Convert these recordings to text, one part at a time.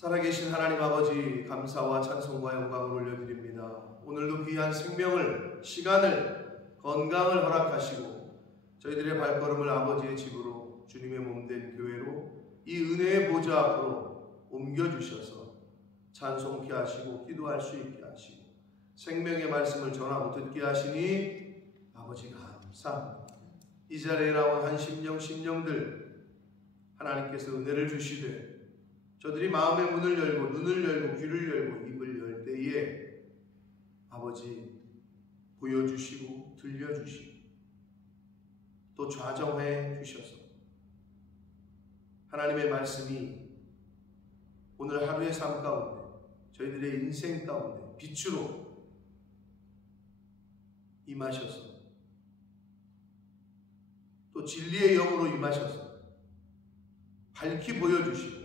살아계신 하나님 아버지, 감사와 찬송과 영광을 올려드립니다. 오늘도 귀한 생명을, 시간을, 건강을 허락하시고 저희들의 발걸음을 아버지의 집으로, 주님의 몸된 교회로 이 은혜의 보좌 앞으로 옮겨주셔서 찬송케 하시고 기도할 수 있게 하시고 생명의 말씀을 전하고 듣게 하시니 아버지 감사합니다. 이 자리에 나온 한 심령들 하나님께서 은혜를 주시되 저들이 마음의 문을 열고 눈을 열고 귀를 열고 입을 열 때에 아버지 보여주시고 들려주시고 또 좌정해 주셔서 하나님의 말씀이 오늘 하루의 삶 가운데 저희들의 인생 가운데 빛으로 임하셔서 또 진리의 영으로 임하셔서 밝히 보여주시고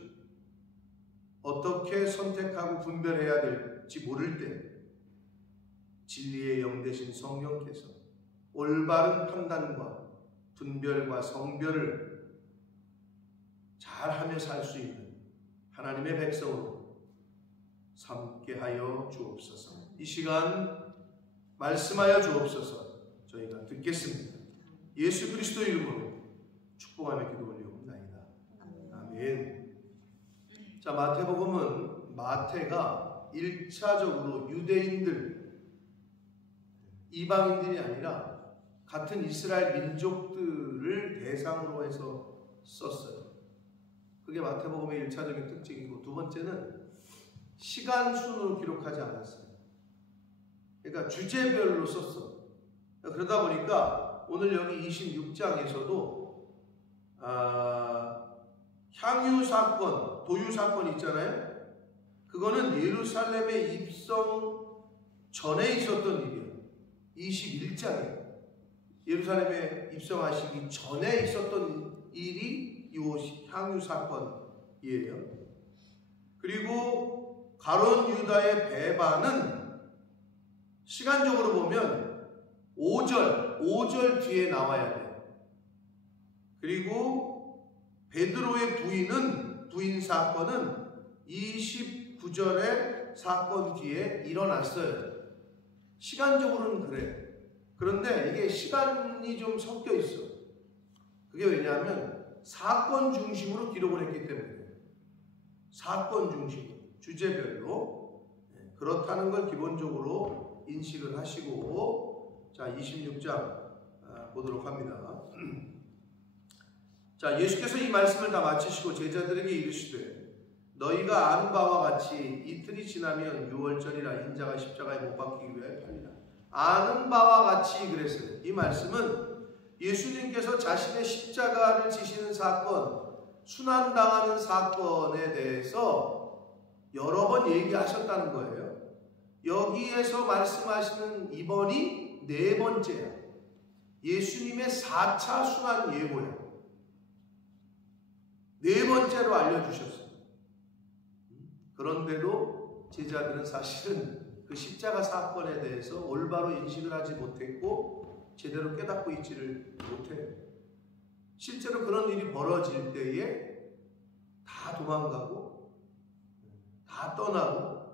어떻게 선택하고 분별해야 될지 모를 때 진리의 영 되신 성령께서 올바른 판단과 분별과 성별을 잘하며 살 수 있는 하나님의 백성으로 삼게 하여 주옵소서. 이 시간 말씀하여 주옵소서. 저희가 듣겠습니다. 예수 그리스도 이름으로 축복하며 기도 올려옵나이다. 아멘. 자, 마태복음은 마태가 1차적으로 유대인들, 이방인들이 아니라 같은 이스라엘 민족들을 대상으로 해서 썼어요. 그게 마태복음의 1차적인 특징이고, 두 번째는 시간 순으로 기록하지 않았어요. 그러니까 주제별로 썼어. 그러다 보니까 오늘 여기 26장에서도 향유 사건, 도유 사건 있잖아요. 그거는 예루살렘에 입성 전에 있었던 일이에요. 21장에 예루살렘에 입성하시기 전에 있었던 일이 이 향유 사건이에요. 그리고 가룟 유다의 배반은 시간적으로 보면 5절 뒤에 나와야 돼요. 그리고 베드로의 부인 사건은 29절의 사건 뒤에 일어났어요. 시간적으로는 그래. 그런데 이게 시간이 좀 섞여 있어. 그게 왜냐하면 사건 중심으로 기록을 했기 때문에. 사건 중심, 주제별로. 그렇다는 걸 기본적으로 인식을 하시고, 자, 26장 보도록 합니다. 자, 예수께서 이 말씀을 다 마치시고 제자들에게 이르시되 너희가 아는 바와 같이 이틀이 지나면 유월절이라 인자가 십자가에 못 박히기 위하여 팔리라. 아는 바와 같이 그랬어요. 이 말씀은 예수님께서 자신의 십자가를 지시는 사건, 순환당하는 사건에 대해서 여러 번 얘기하셨다는 거예요. 여기에서 말씀하시는 이번이 네 번째야. 예수님의 4차 순환 예고야. 네 번째로 알려주셨어요. 그런데도 제자들은 사실은 그 십자가 사건에 대해서 올바로 인식을 하지 못했고 제대로 깨닫고 있지를 못해요. 실제로 그런 일이 벌어질 때에 다 도망가고 다 떠나고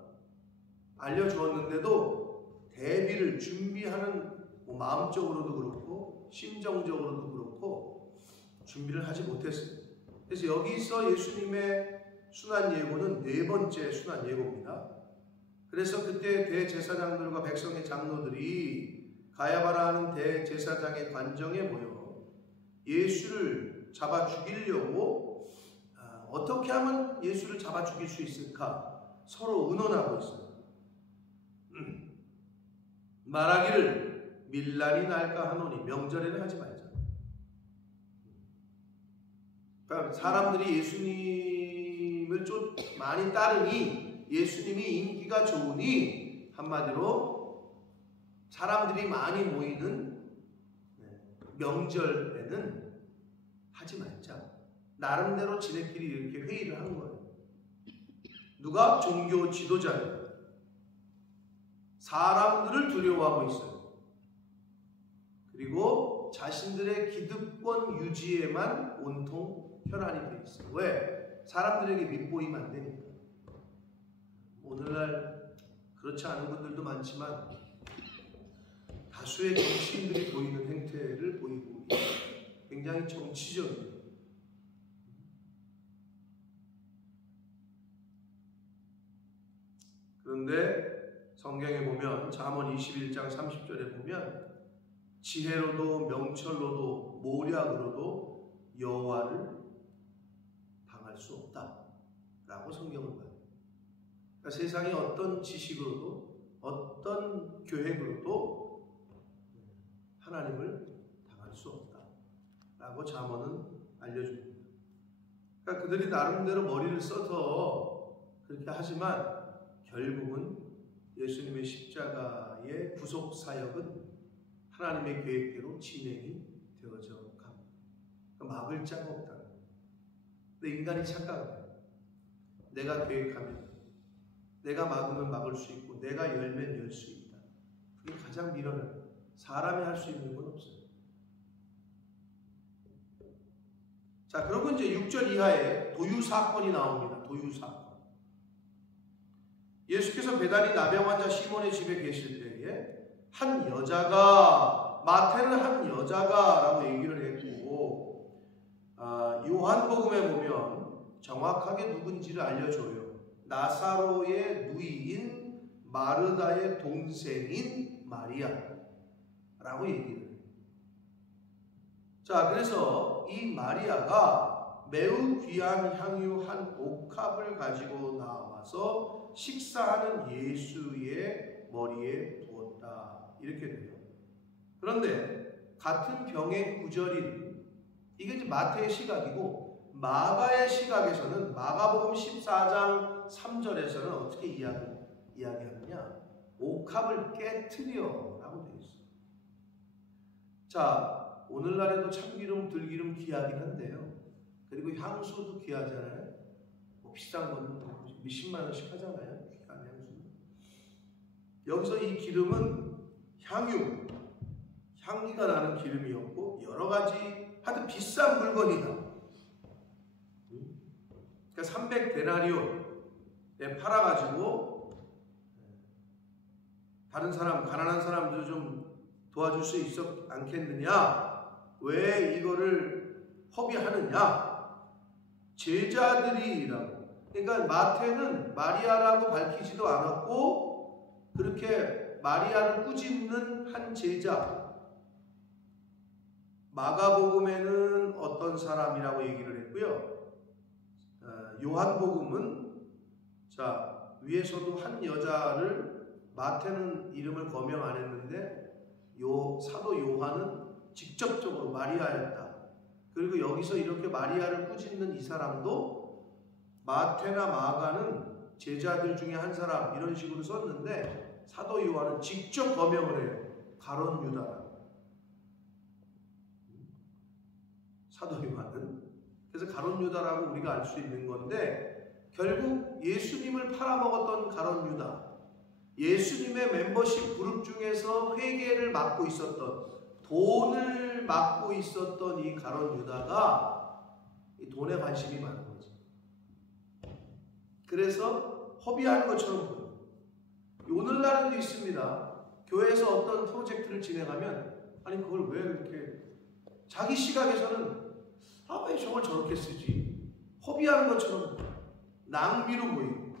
알려주었는데도 대비를 준비하는 마음적으로도 그렇고 심정적으로도 그렇고 준비를 하지 못했어요. 그래서 여기서 예수님의 순환 예고는 네 번째 순환 예고입니다. 그래서 그때 대제사장들과 백성의 장로들이 가야바라는 대제사장의 관정에 모여 예수를 잡아 죽이려고 어떻게 하면 예수를 잡아 죽일 수 있을까 서로 의논하고 있어요. 말하기를 밀란이 날까 하노니 명절에는 하지 말자. 그러니까 사람들이 예수님을 좀 많이 따르니 예수님이 인기가 좋으니 한마디로 사람들이 많이 모이는 명절에는 하지 말자. 나름대로 지네끼리 이렇게 회의를 하는 거예요. 누가? 종교 지도자예요. 사람들을 두려워하고 있어요. 그리고 자신들의 기득권 유지에만 온통 혈안이 돼 있어요. 왜? 사람들에게 밉보이면 안 되니까. 오늘날 그렇지 않은 분들도 많지만 다수의 정치인들이 보이는 행태를 보이고 굉장히 정치적이에요. 그런데 성경에 보면 잠언 21장 30절에 보면 지혜로도 명철로도 모략으로도 여호와를 당할 수 없다 라고 성경을 봐요. 그러니까 세상의 어떤 지식으로도 어떤 계획으로도 하나님을 당할 수 없다 라고 잠언은 알려줍니다. 그러니까 그들이 나름대로 머리를 써서 그렇게 하지만 결국은 예수님의 십자가의 구속 사역은 하나님의 계획대로 진행이 되어져 갑니다. 그러니까 막을 자가 없다는 거예요. 근데 인간이 착각해요. 내가 계획하면, 내가 막으면 막을 수 있고, 내가 열면 열 수 있다. 그게 가장 미련해요. 사람이 할 수 있는 건 없어요. 자, 그리고 이제 6절 이하에 도유 사건이 나옵니다. 도유 사건. 예수께서 베다니 나병 환자 시몬의 집에 계실 때에 한 여자가, 마태는 한 여자가 라고 얘기를 했고, 요한복음에 보면 정확하게 누군지를 알려줘요. 나사로의 누이인 마르다의 동생인 마리아 라고 얘기를 해요. 자, 그래서 이 마리아가 매우 귀한 향유 한 옥합을 가지고 나와서 식사하는 예수의 머리에 부었다. 이렇게 돼요. 그런데 같은 병의 구절인, 이게 이제 마태의 시각이고 마가의 시각에서는 마가복음 14장 3절에서는 어떻게 이야기하느냐? 옥합을 깨트려 라고 되어 있어요. 자, 오늘날에도 참기름, 들기름 귀하긴 한데요. 그리고 향수도 귀하잖아요. 뭐 비싼 거는 몇십만 원씩 하잖아요. 귀한 향수는. 여기서 이 기름은 향기가 나는 기름이었고 여러 가지 하여튼 비싼 물건이다. 그러니까 300데나리온에 팔아가지고 다른 사람, 가난한 사람들 좀 도와줄 수 있었 않겠느냐? 왜 이거를 허비하느냐? 제자들이라고. 그러니까 마태는 마리아라고 밝히지도 않았고 그렇게 마리아를 꾸짖는 한 제자. 마가복음에는 어떤 사람이라고 얘기를 했고요. 요한복음은 자 위에서도 한 여자를, 마태는 이름을 거명 안 했는데 사도 요한은 직접적으로 마리아였다. 그리고 여기서 이렇게 마리아를 꾸짖는 이 사람도 마태나 마가는 제자들 중에 한 사람 이런 식으로 썼는데 사도 요한은 직접 거명을 해요. 가룟 유다라고. 사도 요한은. 그래서 가룟 유다라고 우리가 알 수 있는 건데 결국 예수님을 팔아먹었던 가룟 유다, 예수님의 멤버십 그룹 중에서 회계를 맡고 있었던, 돈을 맡고 있었던 이 가룟 유다가 이 돈에 관심이 많은 거죠. 그래서 허비하는 것처럼 보여요. 오늘날에도 있습니다. 교회에서 어떤 프로젝트를 진행하면 아니 그걸 왜 이렇게 자기 시각에서는 왜 저걸 저렇게 쓰지? 허비하는 것처럼 낭비로 보이고.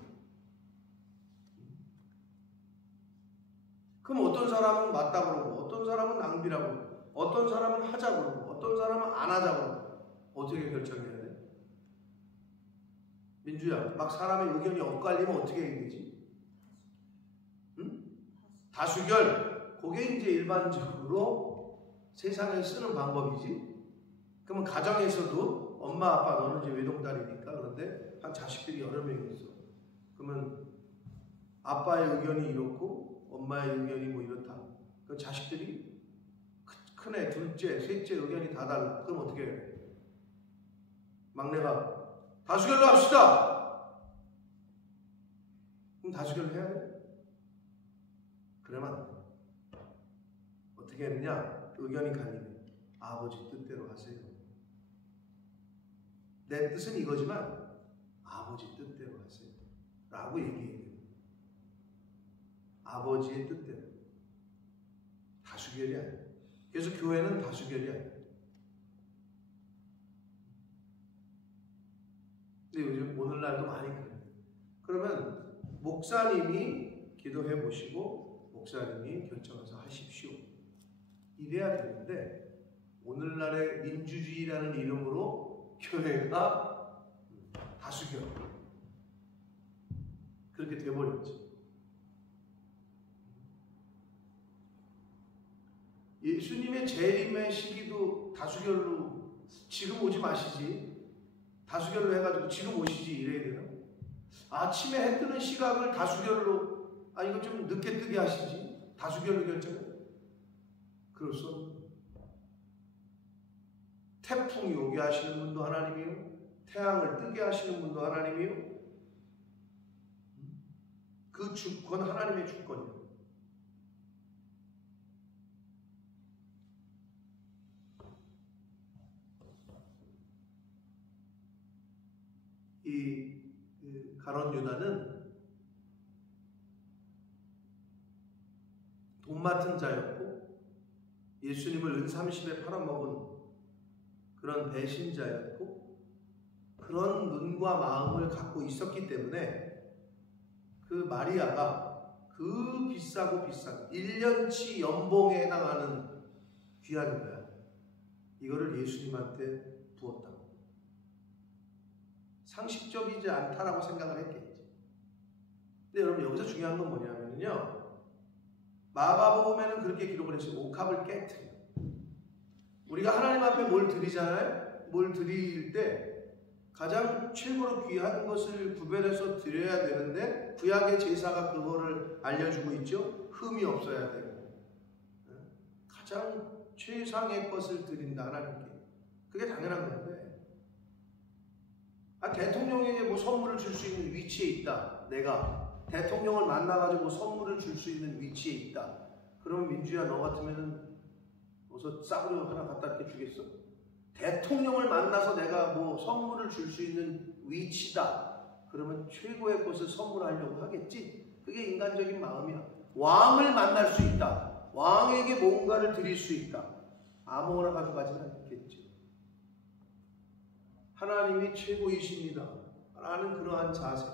그럼 어떤 사람은 맞다 그러고 어떤 사람은 낭비라고 그러고 어떤 사람은 하자 그러고 어떤 사람은 안 하자 그러고 어떻게 결정해야 돼? 민주야, 막 사람의 의견이 엇갈리면 어떻게 해야 되지? 응? 다수결. 그게 이제 일반적으로 세상에 쓰는 방법이지. 그러면 가정에서도 엄마 아빠 너는 이제 외동딸이니까 그런데 한 자식들이 여러 명이 있어. 그러면 아빠의 의견이 이렇고 엄마의 의견이 뭐 이렇다. 그 자식들이 큰애, 둘째, 셋째 의견이 다 달라. 그럼 어떻게 해야 돼? 막내가 다수결로 합시다. 그럼 다수결로 해야 돼? 그러면 안 돼. 어떻게 했느냐? 의견이 갈리면 아버지 뜻대로 하세요. 내 뜻은 이거지만 아버지 뜻대로 하세요. 라고 얘기해요. 아버지의 뜻대로. 다수결이 아니에요. 그래서 교회는 다수결이 아니에요. 근데 요즘 오늘날도 많이 그래요. 그러면 목사님이 기도해 보시고 목사님이 결정해서 하십시오. 이래야 되는데 오늘날의 민주주의라는 이름으로 교회가 다수결 그렇게 돼버렸죠. 예수님의 재림의 시기도 다수결로 지금 오지 마시지, 다수결로 해가지고 지금 오시지 이래야 되나? 아침에 해 뜨는 시각을 다수결로, 이거 좀 늦게 뜨게 하시지, 다수결로 결정해? 그럴 수 없는. 태풍이 오게 하시는 분도 하나님이요, 태양을 뜨게 하시는 분도 하나님이요. 그 주권 하나님의 주권이에요. 이 가룟 유다는 돈 맡은 자였고 예수님을 은30에 팔아먹은 그런 배신자였고 그런 눈과 마음을 갖고 있었기 때문에 그 마리아가 그 비싸고 비싼 1년치 연봉에 해당하는 귀한 거야. 이거를 예수님한테 부었다고. 상식적이지 않다라고 생각을 했겠지. 근데 여러분 여기서 중요한 건 뭐냐면요, 마가복음에는 그렇게 기록을 했어요. 옥합을 깨트려. 우리가 하나님 앞에 뭘 드리잖아요. 뭘 드릴 때 가장 최고로 귀한 것을 구별해서 드려야 되는데 구약의 제사가 그거를 알려주고 있죠. 흠이 없어야 되고 가장 최상의 것을 드린다 하나님께. 그게 당연한 건데, 대통령에게 뭐 선물을 줄 수 있는 위치에 있다. 내가 대통령을 만나가지고 선물을 줄 수 있는 위치에 있다. 그러면 민주야, 너 같으면은 어서 싸구려 하나 갖다 이렇게 주겠어? 대통령을 만나서 내가 뭐 선물을 줄 수 있는 위치다. 그러면 최고의 것을 선물하려고 하겠지. 그게 인간적인 마음이야. 왕을 만날 수 있다. 왕에게 뭔가를 드릴 수 있다. 아무거나 가져가지는 않겠지. 하나님이 최고이십니다 라는 그러한 자세,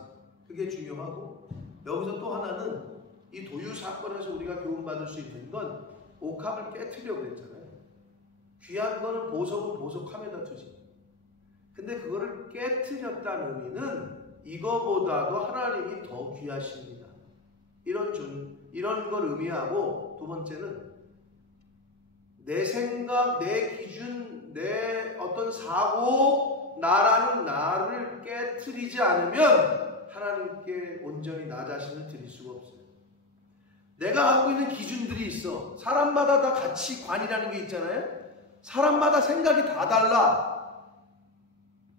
그게 중요하고, 여기서 또 하나는 이 도유 사건에서 우리가 교훈받을 수 있는 건 옥합을 깨트리려고 했잖아요. 귀한 거는 보석은 보석함에다 두지. 근데 그거를 깨트렸다는 의미는 이거보다도 하나님이 더 귀하십니다. 이런 걸 의미하고, 두 번째는 내 생각, 내 기준, 내 어떤 사고, 나라는 나를 깨트리지 않으면 하나님께 온전히 나 자신을 드릴 수가 없어요. 내가 갖고 있는 기준들이 있어. 사람마다 다 가치관이라는 게 있잖아요. 사람마다 생각이 다 달라.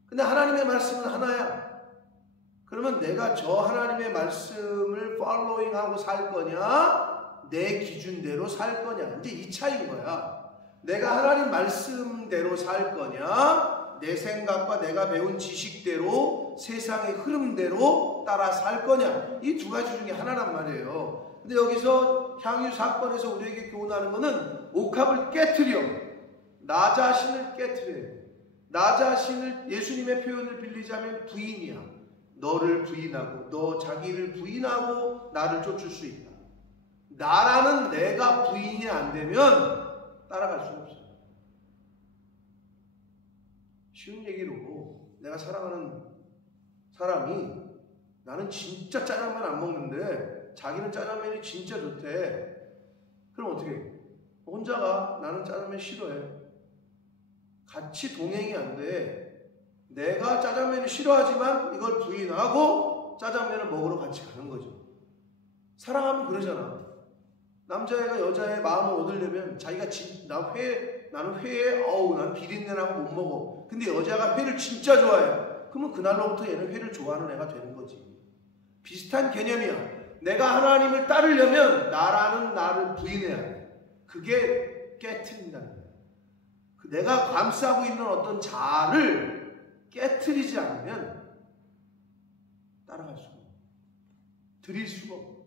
근데 하나님의 말씀은 하나야. 그러면 내가 저 하나님의 말씀을 팔로잉하고 살 거냐, 내 기준대로 살 거냐, 이제 이 차이인 거야. 내가 하나님 말씀대로 살 거냐, 내 생각과 내가 배운 지식대로 세상의 흐름대로 따라 살 거냐, 이 두 가지 중에 하나란 말이에요. 근데 여기서 향유 사건에서 우리에게 교훈하는 것은 옥합을 깨트려, 나 자신을 깨트려. 나 자신을, 예수님의 표현을 빌리자면 부인이야. 너를 부인하고, 너 자기를 부인하고 나를 쫓을 수 있다. 나라는 내가 부인이 안 되면 따라갈 수 없어. 쉬운 얘기로, 내가 사랑하는 사람이 나는 진짜 짜장면 안 먹는데 자기는 짜장면이 진짜 좋대. 그럼 어떻게 해? 혼자가 나는 짜장면 싫어해. 같이 동행이 안 돼. 내가 짜장면을 싫어하지만 이걸 부인하고 짜장면을 먹으러 같이 가는 거죠. 사랑하면 그러잖아. 남자애가 여자의 마음을 얻으려면 자기가 나는 회에 난 비린내 나고 못 먹어. 근데 여자가 회를 진짜 좋아해. 그러면 그날로부터 얘는 회를 좋아하는 애가 되는 거지. 비슷한 개념이야. 내가 하나님을 따르려면 나라는 나를 부인해야 돼. 그게 깨트린다는 거야. 내가 감싸고 있는 어떤 자아를 깨트리지 않으면 따라갈 수가 없어. 드릴 수가 없어.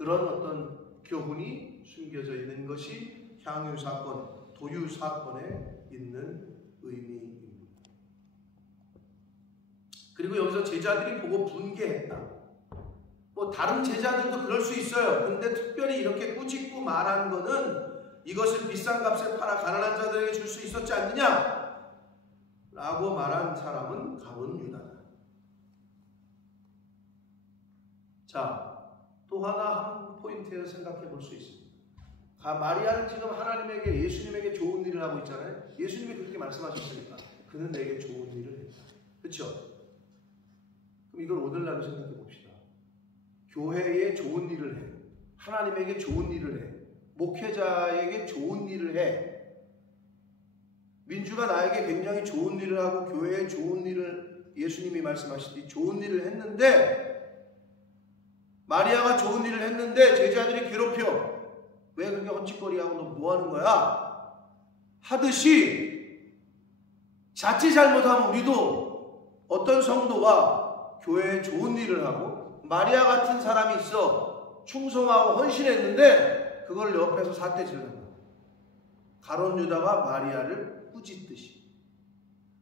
그런 어떤 교훈이 숨겨져 있는 것이 향유 사건, 도유 사건에 있는 의미입니다. 그리고 여기서 제자들이 보고 분개했다. 뭐 다른 제자들도 그럴 수 있어요. 근데 특별히 이렇게 꾸짖고 말한 거는 이것을 비싼 값에 팔아 가난한 자들에게 줄 수 있었지 않느냐? 라고 말한 사람은 가룟 유다다. 자, 또 하나 한 포인트에서 생각해 볼 수 있습니다. 마리아는 지금 하나님에게, 예수님에게 좋은 일을 하고 있잖아요. 예수님이 그렇게 말씀하셨으니까 그는 내게 좋은 일을 했다. 그렇죠? 그럼 이걸 오늘날로 생각해 봅시다. 교회에 좋은 일을 해. 하나님에게 좋은 일을 해. 목회자에게 좋은 일을 해. 민주가 나에게 굉장히 좋은 일을 하고 교회에 좋은 일을, 예수님이 말씀하시듯이 좋은 일을 했는데, 마리아가 좋은 일을 했는데 제자들이 괴롭혀. 왜 그렇게 헛짓거리하고 너 뭐 하는 거야? 하듯이 자칫 잘못하면 우리도 어떤 성도가 교회에 좋은 일을 하고 마리아 같은 사람이 있어 충성하고 헌신했는데 그걸 옆에서 삿대질하는 거야. 가룟 유다가 마리아를 꾸짖듯이.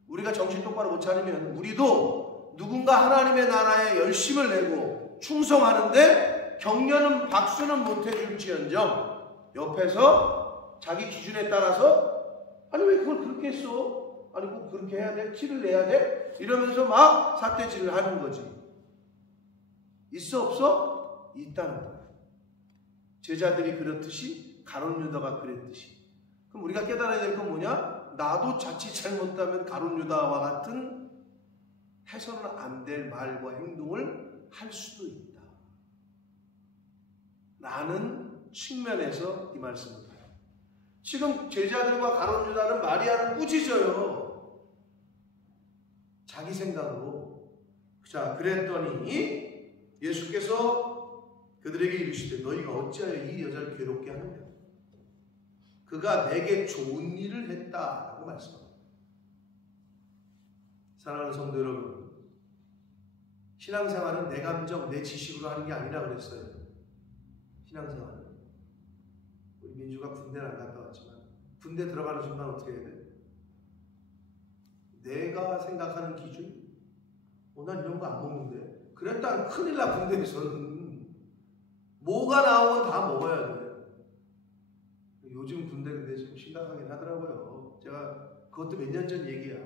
우리가 정신 똑바로 못 차리면 우리도 누군가 하나님의 나라에 열심을 내고 충성하는데 격려는 박수는 못해줄지언정 옆에서 자기 기준에 따라서 아니 왜 그걸 그렇게 했어? 아니 꼭 그렇게 해야 돼? 티를 내야 돼? 이러면서 막 삿대질을 하는 거지. 있어 없어? 있다는 거야. 제자들이 그렇듯이 가룟 유다가 그랬듯이. 그럼 우리가 깨달아야 될 건 뭐냐? 나도 자칫 잘못하면 가룟 유다와 같은 해서는 안 될 말과 행동을 할 수도 있다. 라는 측면에서 이 말씀을 봐요. 지금 제자들과 가룟 유다는 마리아를 꾸짖어요. 자기 생각으로. 자, 그랬더니 예수께서 그들에게 이르시되 너희가 어찌하여 이 여자를 괴롭게 하느냐? 그가 내게 좋은 일을 했다라고 말씀합니다. 사랑하는 성도 여러분, 신앙생활은 내 감정, 내 지식으로 하는 게 아니라 그랬어요. 신앙생활은. 우리 민주가 군대를 안 갔다 왔지만 군대 들어가는 순간 어떻게 해야 돼? 내가 생각하는 기준? 난 이런 거 안 먹는데. 그랬다 큰일 나. 군대에서는 뭐가 나오면 다 먹어야 돼. 요즘 군대 근데 좀 심각하긴 하더라고요. 제가 그것도 몇 년 전 얘기야.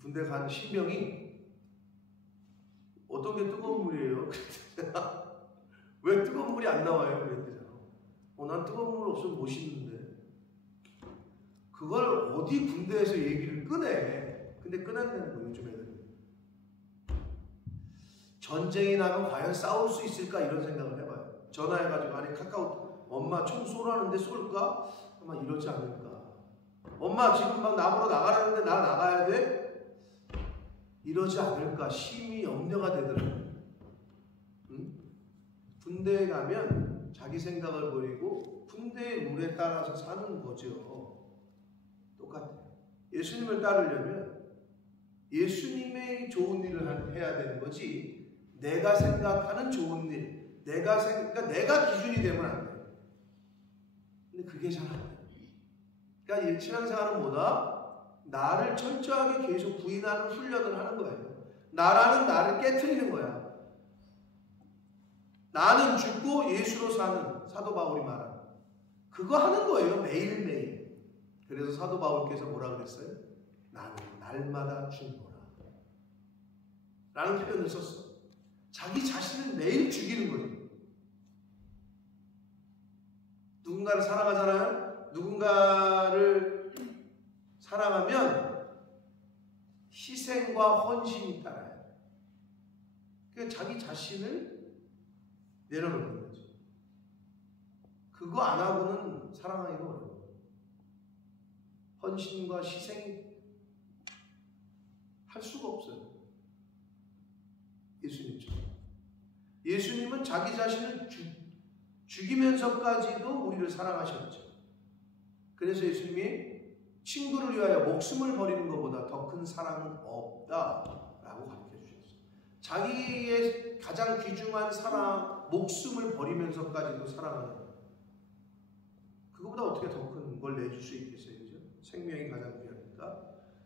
군대 간 신병이 어떤 게 뜨거운 물이에요? 왜 뜨거운 물이 안 나와요? 그랬대요. 난 뜨거운 물 없으면 못 씻는데. 그걸 어디 군대에서 얘기를 꺼내. 근데 꺼낸다는 거예요, 요즘 애들은. 전쟁이 나면 과연 싸울 수 있을까? 이런 생각을 해봐요. 전화해가지고, 아니, 카카오, 엄마 총 쏘라는데 쏠까? 아마 이러지 않을까. 엄마 지금 막 나보러 나가라는데 나 나가야 돼? 이러지 않을까. 심히 염려가 되더라고요. 응? 군대에 가면 자기 생각을 버리고 군대의 룰에 따라서 사는 거죠. 똑같아요. 예수님을 따르려면 예수님의 좋은 일을 해야 되는 거지 내가 생각하는 좋은 일, 그러니까 내가 기준이 되면 안 돼요. 근데 그게 잘 안 돼요. 그러니까 신앙생활은 뭐다? 나를 철저하게 계속 부인하는 훈련을 하는 거예요. 나라는 나를 깨트리는 거야. 나는 죽고 예수로 사는 사도 바울이 말하는 그거 하는 거예요. 매일매일. 그래서 사도 바울께서 뭐라 그랬어요? 나는 날마다 죽노라 라는 표현을 썼어. 자기 자신을 매일 죽이는 거예요. 누군가를 사랑하잖아요. 누군가를 사랑하면 희생과 헌신이 따라요. 그러니까 자기 자신을 내려놓는 거죠. 그거 안 하고는 사랑하기가 어려워요. 헌신과 희생 할 수가 없어요. 예수님처럼. 예수님은 자기 자신을 죽이면서까지도 우리를 사랑하셨죠. 그래서 예수님이 친구를 위하여 목숨을 버리는 것보다 더 큰 사랑은 없다라고 가르쳐 주셨어요. 자기의 가장 귀중한 사랑, 목숨을 버리면서까지도 사랑하는, 그거보다 어떻게 더 큰 걸 내줄 수 있겠어요? 그죠? 생명이 가장 귀하니까.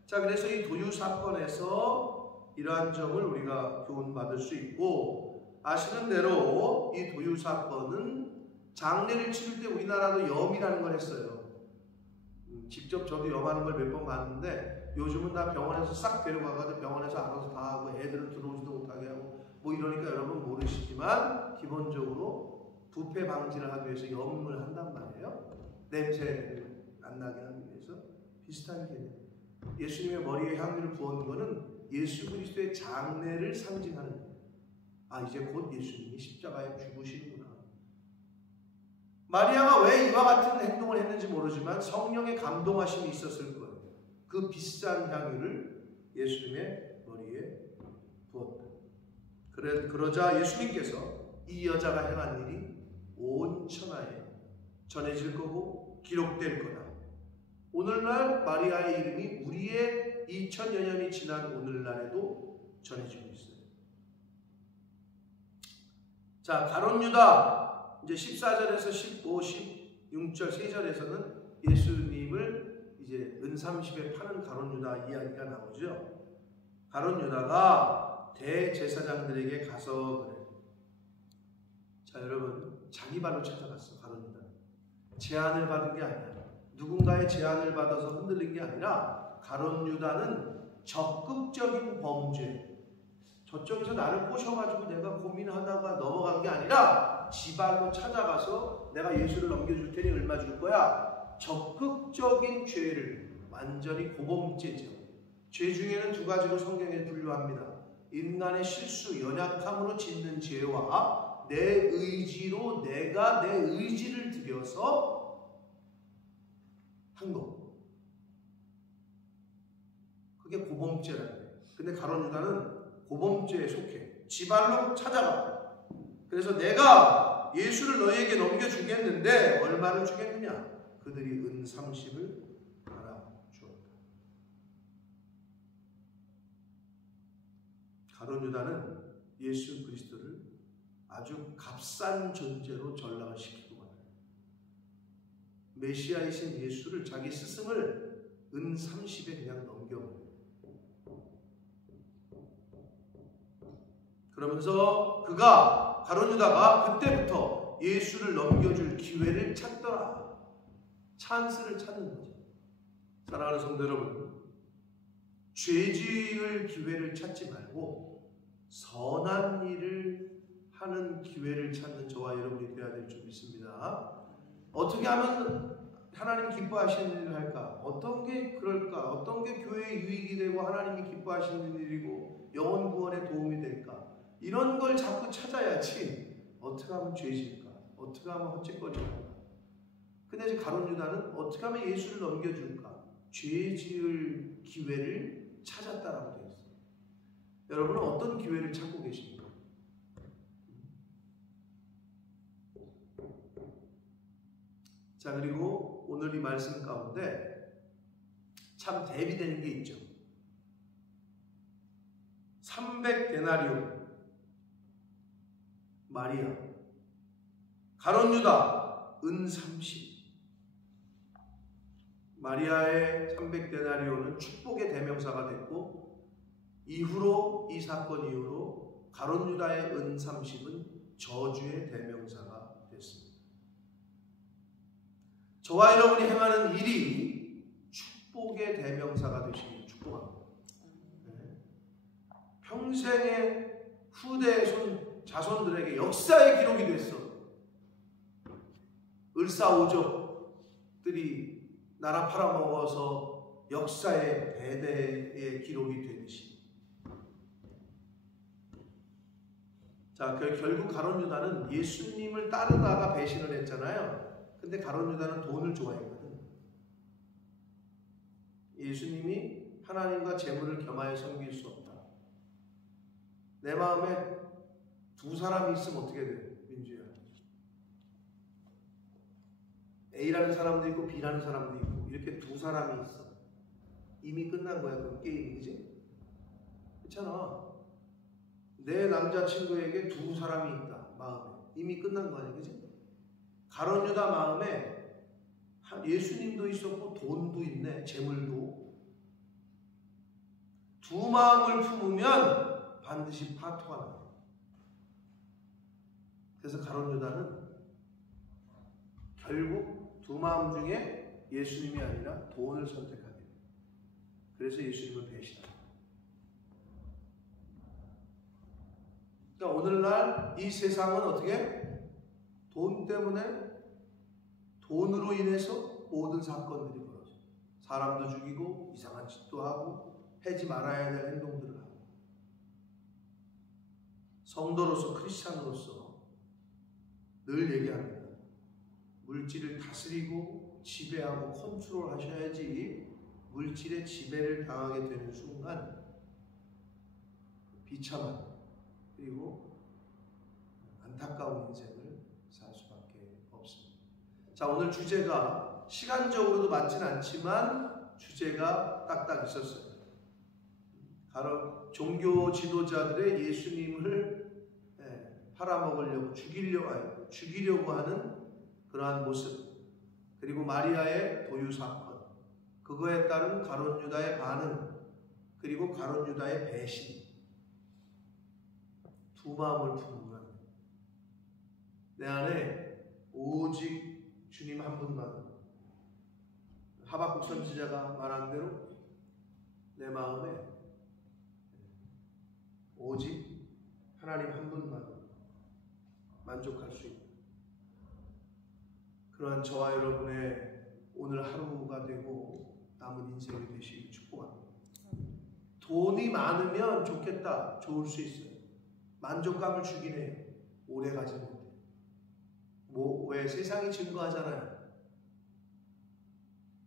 자, 그래서 이 도유 사건에서 이러한 점을 우리가 교훈받을 수 있고, 아시는 대로 이 도유 사건은 장례를 치를 때 우리나라도 염이라는 걸 했어요. 직접 저도 염하는 걸 몇 번 봤는데, 요즘은 다 병원에서 싹 데려가가지고 병원에서 알아서 다 하고 애들은 들어오지도 못하게 하고 뭐 이러니까 여러분 모르시지만 기본적으로 부패 방지를 하기 위해서 염을 한단 말이에요. 냄새 안 나게 하기 위해서. 비슷한 개념. 예수님의 머리에 향유를 부은 거는 예수 그리스도의 장례를 상징하는 거예요. 아, 이제 곧 예수님이 십자가에 죽으시는구나. 마리아가 왜 이와 같은 행동을 했는지 모르지만 성령의 감동하심이 있었을 거예요. 그 비싼 향유를 예수님의 머리에 부었다. 그러자 예수님께서 이 여자가 행한 일이 온 천하에 전해질 거고 기록될 거다. 오늘날 마리아의 이름이 우리의 2000여 년이 지난 오늘날에도 전해지고 있어요. 자, 가룟 유다 이제 14절에서 15, 16절 3절에서는 예수님을 이제 은삼십에 파는 가룟 유다 이야기가 나오죠. 가룟 유다가 대제사장들에게 가서 그래. 자, 여러분, 자기 발로 찾아갔어. 가룟 유다. 제안을 받은 게 아니야. 누군가의 제안을 받아서 흔들린 게 아니라 가룟 유다는 적극적인 범죄. 저쪽에서 나를 꼬셔가지고 내가 고민하다가 넘어간 게 아니라 지 발로 찾아가서 내가 예수를 넘겨줄 테니 얼마 줄 거야. 적극적인 죄를, 완전히 고범죄죠. 죄 중에는 두 가지로 성경에 분류합니다. 인간의 실수, 연약함으로 짓는 죄와 내 의지로 내가 내 의지를 들여서 한 거. 그게 고범죄라는 거예요. 근데 가룟 유다는 고범죄에 속해. 지 발로 찾아가. 그래서 내가 예수를 너희에게 넘겨주겠는데 얼마를 주겠느냐? 그들이 은 30을 하나 주었다. 가룟 유다는 예수 그리스도를 아주 값싼 존재로 전락을 시키고 말아요. 메시아이신 예수를, 자기 스승을 은 30에 그냥 넘겨버려요. 그러면서 가룟 유다가 그때부터 예수를 넘겨줄 기회를 찾더라. 찬스를 찾는 거죠. 사랑하는 성도 여러분, 죄 지을 기회를 찾지 말고 선한 일을 하는 기회를 찾는 저와 여러분이 되어야 될 줄 믿습니다. 어떻게 하면 하나님 기뻐하시는 일을 할까? 어떤 게 그럴까? 어떤 게 교회에 유익이 되고 하나님이 기뻐하시는 일이고 영혼 구원에 도움이 될까? 이런 걸 자꾸 찾아야지 어떻게 하면 죄 지을까? 어떻게 하면 헛짓거리할까? 근데 이제 가룟 유다는 어떻게 하면 예수를 넘겨줄까? 죄 지을 기회를 찾았다라고 되어 있어요. 여러분은 어떤 기회를 찾고 계십니까? 자, 그리고 오늘 이 말씀 가운데 참 대비되는 게 있죠. 300데나리온 마리아, 가룟 유다, 은 30. 마리아의 300데나리온은 축복의 대명사가 됐고, 이후로 이 사건 이후로 가룟 유다의 은 30은 저주의 대명사가 됐습니다. 저와 여러분이 행하는 일이 축복의 대명사가 되시길 축복합니다. 평생의 후대 자손들에게 역사의 기록이 됐어. 을사오적들이 나라 팔아먹어서 역사의 대대의 기록이 되듯이. 자, 결국 가룟 유다는 예수님을 따르다가 배신을 했잖아요. 근데 가룟 유다는 돈을 좋아했거든. 예수님이 하나님과 재물을 겸하여 섬길 수 없다. 내 마음에 두 사람이 있으면 어떻게 돼, 민주야? A라는 사람도 있고 B라는 사람도 있고 이렇게 두 사람이 있어. 이미 끝난 거야, 그럼 게임이. 그지? 그렇잖아. 내 남자친구에게 두 사람이 있다. 마음에. 이미 끝난 거 아니야, 그지? 가룟 유다 마음에 예수님도 있었고 돈도 있네, 재물도. 두 마음을 품으면 반드시 파토가 나. 그래서 가룟 유다는 결국 두 마음 중에 예수님이 아니라 돈을 선택하게 돼요. 그래서 예수님을 배신합니다. 그러니까 오늘날 이 세상은 어떻게? 돈 때문에, 돈으로 인해서 모든 사건들이 벌어져요. 사람도 죽이고 이상한 짓도 하고 하지 말아야 될 행동들을 하고. 성도로서, 크리스찬으로서 늘 얘기합니다. 물질을 다스리고 지배하고 컨트롤 하셔야지 물질의 지배를 당하게 되는 순간 비참한 그리고 안타까운 인생을 살 수밖에 없습니다. 자, 오늘 주제가 시간적으로도 많지는 않지만 주제가 딱딱 있었어요. 바로 종교 지도자들의 예수님을 팔아먹으려고 죽이려고 하는 그러한 모습, 그리고 마리아의 도유 사건, 그거에 따른 가룟 유다의 반응, 그리고 가룟 유다의 배신. 두 마음을 품으면 내 안에 오직 주님 한 분만, 하박국 선지자가 말한 대로 내 마음에 오직 하나님 한 분만 만족할 수 있는 그러한 저와 여러분의 오늘 하루가 되고 남은 인생이 되시길 축복합니다. 돈이 많으면 좋겠다, 좋을 수 있어요. 만족감을 주긴 해요. 오래 가지 못해. 왜? 세상이 증거하잖아요.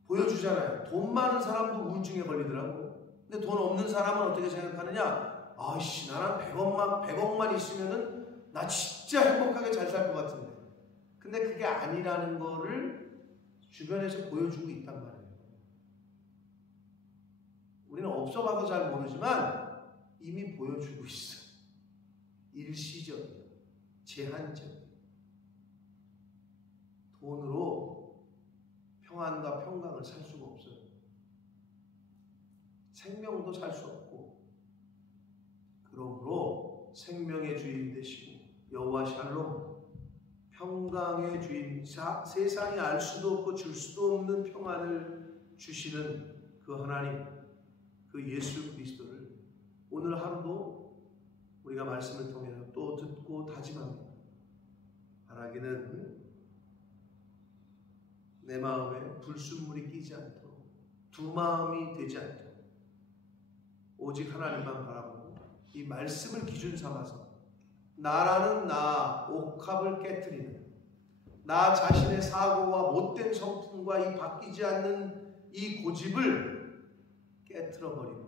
보여주잖아요. 돈 많은 사람도 우울증에 걸리더라고. 근데 돈 없는 사람은 어떻게 생각하느냐? 아이씨, 나는 100억만 있으면은 나 진짜 행복하게 잘 살 것 같은데. 근데 그게 아니라는 거를 주변에서 보여주고 있단 말이에요. 우리는 없어봐서 잘 모르지만 이미 보여주고 있어요. 일시적이에요. 제한적이에요. 돈으로 평안과 평강을 살 수가 없어요. 생명도 살 수 없고. 그러므로 생명의 주인 되시고 여호와 샬롬, 평강의 주인, 세상이 알 수도 없고 줄 수도 없는 평안을 주시는 그 하나님, 그 예수 그리스도를 오늘 하루도 우리가 말씀을 통해서 또 듣고 다짐합니다. 바라기는 내 마음에 불순물이 끼지 않도록, 두 마음이 되지 않도록 오직 하나님만 바라보고 이 말씀을 기준 삼아서 나라는 나 옥합을 깨트리는, 나 자신의 사고와 못된 성품과 이 바뀌지 않는 이 고집을 깨트려버리는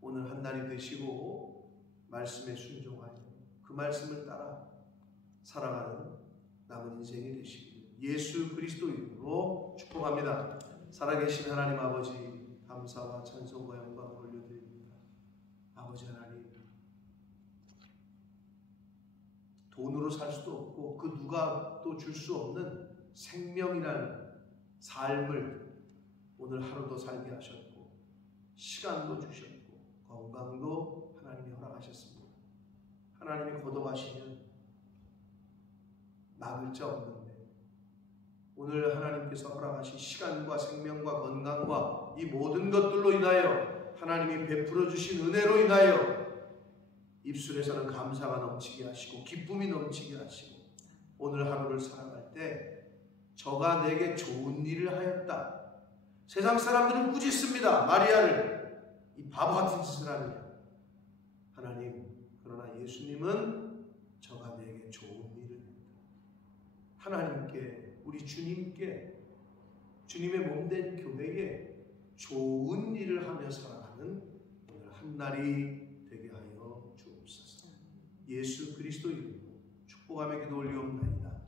오늘 한 날이 되시고 말씀에 순종하여 그 말씀을 따라 살아가는 남은 인생이 되시기를 예수 그리스도 이름으로 축복합니다. 살아계신 하나님 아버지, 감사와 찬송과 영광을 올려드립니다. 아버지 하나님, 돈으로 살 수도 없고 그 누가 또 줄 수 없는 생명이라는 삶을 오늘 하루도 살게 하셨고 시간도 주셨고 건강도 하나님이 허락하셨습니다. 하나님이 거듭하시면 막을 자 없는데 오늘 하나님께서 허락하신 시간과 생명과 건강과 이 모든 것들로 인하여 하나님이 베풀어 주신 은혜로 인하여 입술에서는 감사가 넘치게 하시고 기쁨이 넘치게 하시고 오늘 하루를 살아갈 때 저가 내게 좋은 일을 하였다. 세상 사람들은 꾸짖습니다. 마리아를 이 바보 같은 짓을 하느냐. 하나님, 그러나 예수님은 저가 내게 좋은 일을 했다. 하나님께, 우리 주님께, 주님의 몸된 교회에 좋은 일을 하며 살아가는 오늘 한 날이 되게 하여 주옵소서. 예수 그리스도 이름으로 축복하며 기도 올리옵나이다.